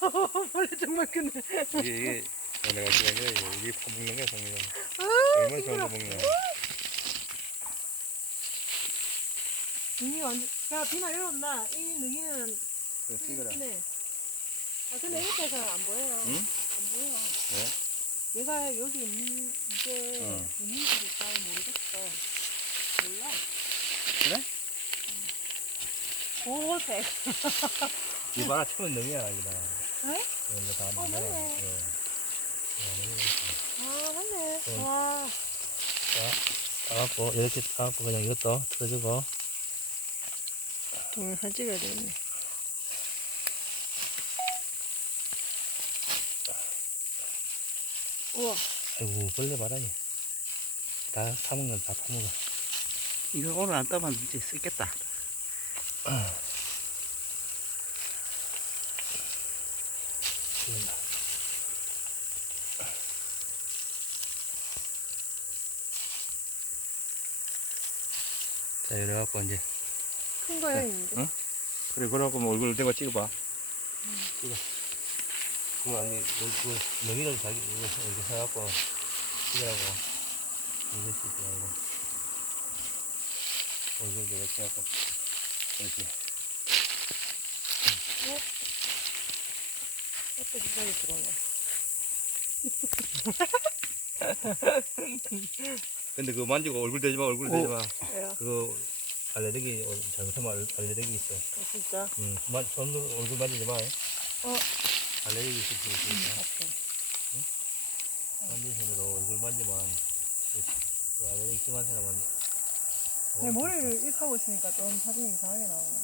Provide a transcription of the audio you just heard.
원래 정말 크네. 이게 이게 뭐 내가 지금 이게 이게 퍼먹는 거야. 아, 얼마나 좋은 거 먹냐. 능이 완전, 야, 비나 이런다. 이 능이는 그래, 찍어라. 크네. 아, 근데 이렇게서는 안 보여요. 응? 안 보여. 왜? 얘가 여기 있는, 이게 응. 있는지를 잘 모르겠어. 몰라. 그래? 보색. 이 봐라 처음 능이야 여기다. 에? 이거 다 어, 거야. 맞네. 예. 아, 맞네. 응. 와. 따갖고 이렇게 따갖고 그냥 이것도 틀어주고 동영상 찍어야 되겠네. 우와. 아이고 벌레 봐라니 다 타먹는 다 타먹어 이거 오늘 안 따면 이제 쓰겠다. 자 이래갖고 이제 큰 거야, 있는데. 응? 그래 그래갖고 뭐 얼굴 대고 찍어봐. 찍어. 그거 아니 그, 그 명의를 자기 이렇게 해갖고 찍으라고. 이거 찍지 말고. 얼굴 이렇게 해갖고 이렇게 기사이 들어오네. 근데 그거 만지고 얼굴 대지 마 얼굴 대지 마 왜요? 그거 알레르기 어, 잘못하면 알- 알레르기 있어 아, 진짜? 응 만, 손 얼굴 만지지 마 어. 알레르기 있을 수 있으니까 오케이. 만진 손으로 얼굴 만지면 그, 그 알레르기 심한 사람은 내 머리를 이렇게 하고 있으니까 좀 사진이 이상하게 나오네.